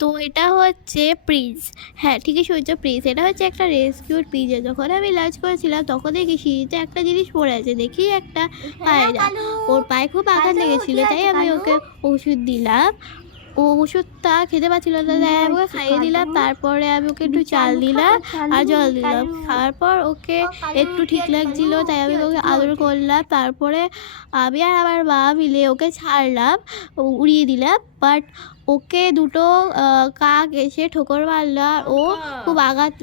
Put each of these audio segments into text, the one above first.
তো এটা হচ্ছে প্রিন্স। হ্যাঁ, ঠিকই শুনছো, প্রিন্স। এটা হচ্ছে একটা রেস্কিউড পিজা। যখন আমি লাঞ্চ করেছিলাম তখন দেখি সিঁড়িতে একটা জিনিস পড়ে আছে, দেখি একটা হ্যালো পায়রা। কালু। ওর পায়ে খুব আঘাত কালু লেগেছিল, কি তাই হয়েছে আমি কালু? ওকে ওষুধ দিলাম। ও ওষুধটা খেতে পাচ্ছিল না, কি তাই আমি ওকে হয়েছে খাইয়ে দিলাম। কালু? তারপরে আমি ওকে তুমি একটু চাল চালু দিলাম খাবে আর চালু? জল দিলাম। কালু খাওয়ার পর ওকে ও কালু একটু কি ঠিক হয়েছে কালু? লাগছিল, তাই কি আমি হয়েছে ওকে কি আদর হয়েছে? করলাম। তারপরে আমি আর আমার মা মিলে ওকে ছাড়লাম, উড়িয়ে দিলাম। বাট ওকে দুটো কাক এসে ঠোকর মারলো আর ও খুব আঘাত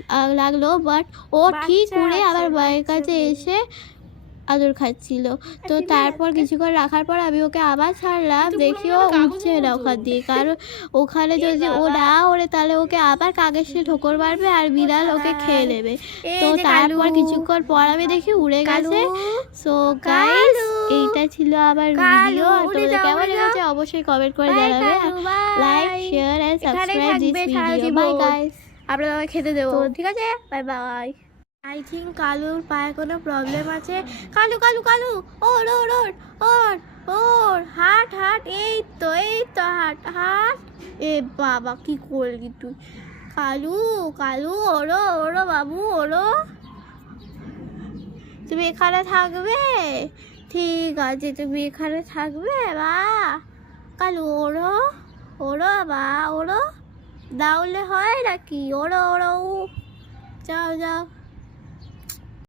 লাগলো। বাট ও ঠিক বাচ্চা উড়ে আছে আমার মায়ের কাছে বাচ্চাদের। এসে আদর খাচ্ছিল। তো তারপর কিছুক্ষণ রাখার পর আমি ওকে আবার ছাড়লাম, দেখি ও উঠছে না ওখান দিয়ে। কারণ ওখানে যদি ও না ওড়ে তাহলে ওকে আবার কাক এসে ঠোকর মারবে আর বিড়াল ওকে খেয়ে নেবে। তো এই যে কালু। তারপর কিছুক্ষণ পর আমি দেখি উড়ে কালু গেছে। সো গাইস, কালু এইটা ছিল আমার কালু ভিডিও। আর উড়ে তোমাদের যাও কেমন উড়ে যাও। লেগেছে অবশ্যই কমেন্ট করে বাই জানাবে। কালু লাইক, বাই। শেয়ার অ্যান্ড এখানেই সাবস্ক্রাইব দিস থাকবে সারা ভিডিও। বাই জীবন। গাইস। আমরা তোমাকে খেতে দেবো, তো ঠিক আছে? Bye bye. আই থিঙ্ক কালুর পায়ে কোনো প্রবলেম আছে। কালু কালু কালু, ওর ওর ওর ওর ওর হাট হাট, এই তো হাট হাট। এ বাবা, কি করলি তুই? কালু কালু, ওরো ওরো বাবু, ওরো। তুমি এখানে থাকবে? ঠিক আছে, তুমি এখানে থাকবে বা। কালু ওরো ওরো বা, ওরো। দাউলে হয় নাকি? ওরো ওরো। যাও যাও।